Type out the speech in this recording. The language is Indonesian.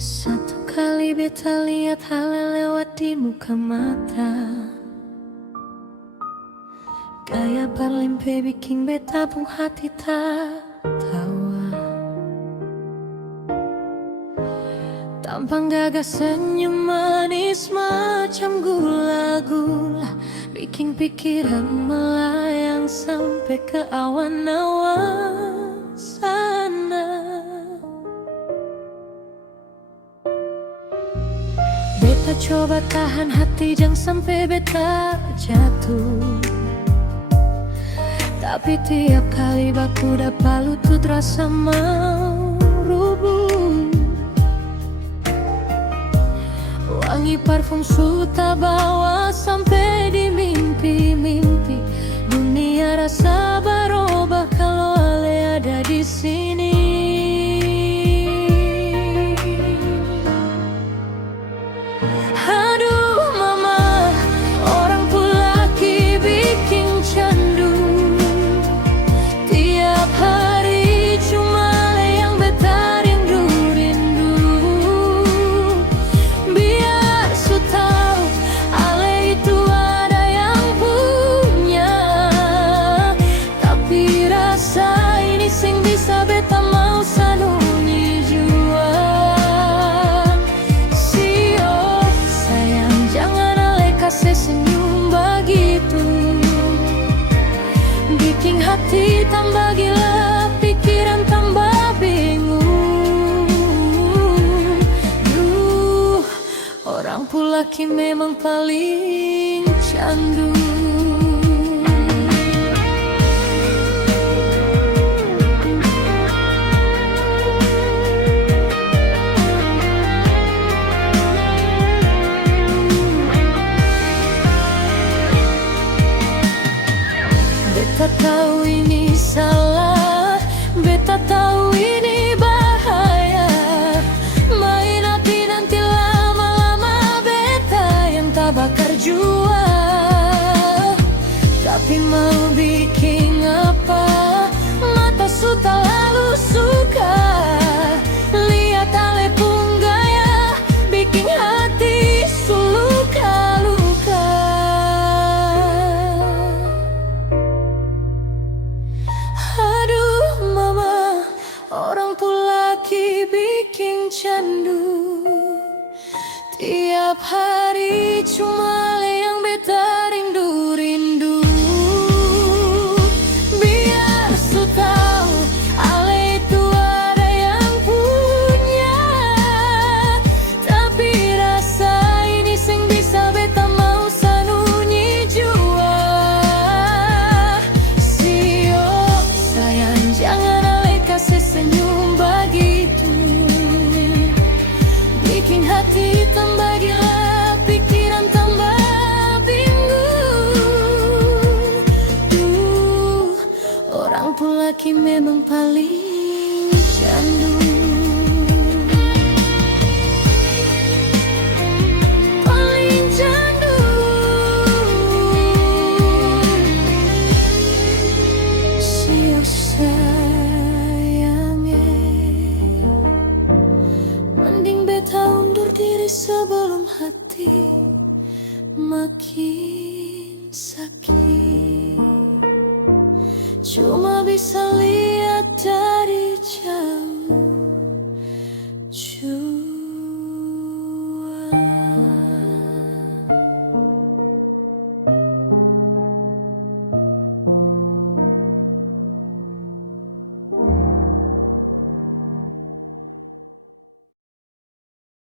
Satu kali beta lihat hal yang lewat di muka mata. Gaya berlimpe bikin beta pun hati tak tawa. Tampang gagah senyum manis macam gula-gula, bikin pikiran melayang sampai ke awan-awan sana. Beta coba tahan hati jangan sampai beta jatuh, tapi tiap kali baku dapat lutut rasa mau rubuh. Wangi parfum suta bawa sampai di mimpi-mimpi. Dunia rasa berubah kalau Ale ada di sini. Aduh mama, orang laki bikin candu. Tiap hari cuma Ale yang beta rindu-rindu. Biar su tahu Ale itu ada yang punya, tapi rasa ini sing bisa beta mau sanunyi jua. Kasih senyum begitu, bikin hati tambah gila, pikiran tambah bingung. Duh, orang laki memang paling candu. Beta tahu ini salah, beta tahu ini bahaya. Main hati nanti lama-lama beta yang tak bakar jua. Tapi mau bikin apa, mata su tak lalu suka. Lihat Ale pun gaya, bikin hati su luka-luka. Aduh mama, orang laki bikin candu. Tiap hari cuma Ale yang beta rindu-rindu. Biar su tahu Ale itu ada yang punya, tapi rasa ini sing bisa beta mau sanunyi jua. Jangan Ale kasih senyum begitu, bikin hati tambah gila, pikiran tambah bingung. Duh, orang laki memang paling candu. Paling candu. Mending beta undur diri sebelum hati makin sakit. Cuma bisa lihat